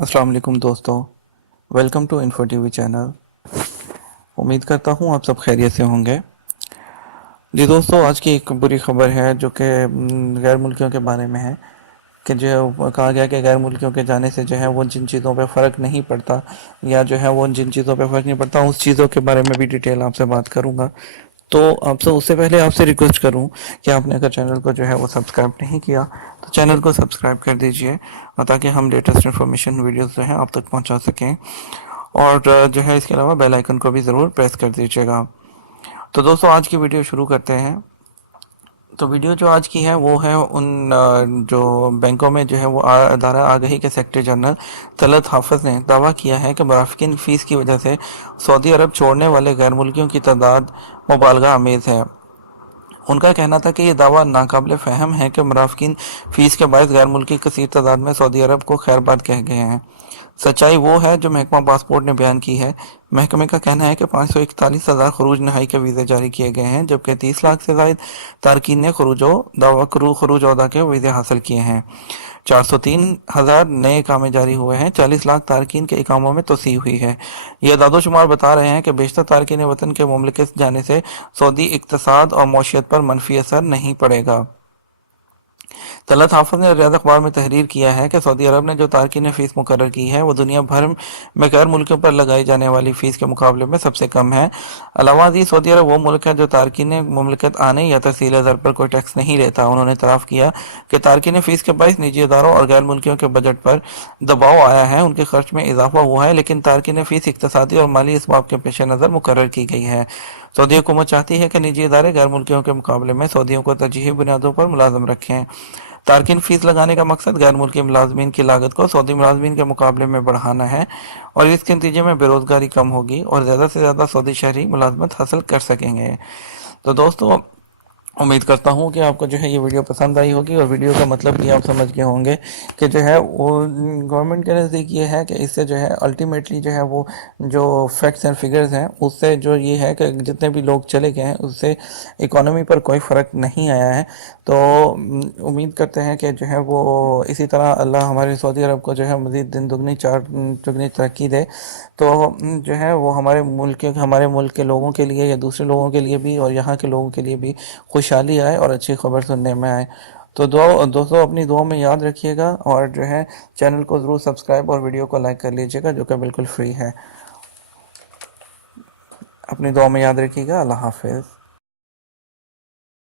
अस्सलाम वालेकुम दोस्तों। Welcome to info TV channel. उम्मीद करता हूँ आप सब खैरियत से होंगे। जी दोस्तों, आज की एक बुरी खबर है जो कि गैर मुल्कियों के बारे में है कि जो कहा गया कि गैर मुल्कियों के जाने से जो है वो जिन चीज़ों पे फ़र्क नहीं पड़ता, या जो है वो जिन चीज़ों पे फ़र्क नहीं पड़ता उस चीज़ों के बारे में भी डिटेल आपसे बात करूँगा। तो आपसे उससे पहले आपसे रिक्वेस्ट करूं कि आपने अगर चैनल को जो है वो सब्सक्राइब नहीं किया तो चैनल को सब्सक्राइब कर दीजिए, और ताकि हम लेटेस्ट इन्फॉर्मेशन वीडियोस जो हैं आप तक पहुंचा सकें। और जो है इसके अलावा बेल आइकन को भी ज़रूर प्रेस कर दीजिएगा। तो दोस्तों, आज की वीडियो शुरू करते हैं। तो वीडियो जो आज की है वो है उन जो बैंकों में जो है वो अदारा आगही के सेक्रेटरी जनरल तलत हाफिज ने दावा किया है कि मुनाफिकीन फ़ीस की वजह से सऊदी अरब छोड़ने वाले गैर मुल्कियों की तादाद मुबालगा आमेज़ है। उनका कहना था कि ये दावा नाकाबिल फ़हम है कि मुनाफिकीन फ़ीस के बायस गैर मुल्की कसीर तादाद में सऊदी अरब को खैरबाद कह गए हैं। सच्चाई वो है जो महकमा पासपोर्ट ने बयान की है। महकमे का कहना है कि 541,000 खरूज नहाई के वीज़े जारी किए गए हैं, जबकि 30 लाख से ज़ायद तारकीन ने खरूज अदा के वीज़े हासिल किए हैं। 403,000 नए इकामे जारी हुए हैं। 40 लाख तारकीन के इकामों में तोसी हुई है। ये दादोशुमार बता रहे हैं कि बेशतर तारकीन वतन के मुमलिकत जाने से सऊदी इक़्तिसाद और मईशत पर मनफी असर नहीं पड़ेगा। तलत हाफिज ने रियाद अखबार में तहरीर किया है कि सऊदी अरब ने जो तारकीन फ़ीस मुकर्रर की है वो दुनिया भर में गैर मुल्कों पर लगाई जाने वाली फ़ीस के मुकाबले में सबसे कम है। अलावाजी सऊदी अरब वो मुल्क है जो तारकीन मुमलिकत आने या तरसील ज़र पर कोई टैक्स नहीं लेता। उन्होंने तराफ़ किया कि तारकीन फ़ीस के बायस निजी इदारों और गैर मुल्कियों के बजट पर दबाव आया है, उनके खर्च में इजाफा हुआ है, लेकिन तारकीन फ़ीस इक़्तिसादी और माली इसबाब के पेश नज़र मुकर्रर की गई है। सऊदी हुकूमत चाहती है कि निजी इदारे गैर मुल्कियों के मुकाबले में सऊदियों को तरजीही बुनियादों पर मुलाजिम रखें। तारकिन फ़ीस लगाने का मकसद गैर मुल्की मुलाजमीन की लागत को सऊदी मुलाजमीन के मुकाबले में बढ़ाना है, और इसके नतीजे में बेरोज़गारी कम होगी और ज़्यादा से ज़्यादा सऊदी शहरी मुलाजमत हासिल कर सकेंगे। तो दोस्तों, उम्मीद करता हूँ कि आपको जो है ये वीडियो पसंद आई होगी, और वीडियो का मतलब भी आप समझ गए होंगे कि जो है वो गवर्नमेंट के नज़दीक ये है कि इससे जो है अल्टीमेटली जो है वो जो फैक्ट्स एंड फिगर्स हैं उससे जो ये है कि जितने भी लोग चले गए हैं उससे इकोनॉमी पर कोई फ़र्क नहीं आया है। तो उम्मीद करते हैं कि जो है वो इसी तरह अल्लाह हमारे सऊदी अरब को जो है मज़ीद दिन दुगनी चार चुगनी तरक्की दे। तो जो है वो हमारे मुल्क के लोगों के लिए या दूसरे लोगों के लिए भी और यहाँ के लोगों के लिए भी खुशहाली आए और अच्छी खबर सुनने में आए। तो दोस्तों, अपनी दुआ में याद रखिएगा, और जो है चैनल को ज़रूर सब्सक्राइब और वीडियो को लाइक कर लीजिएगा, जो कि बिल्कुल फ्री है। अपनी दुआ में याद रखिएगा। अल्लाह हाफिज़।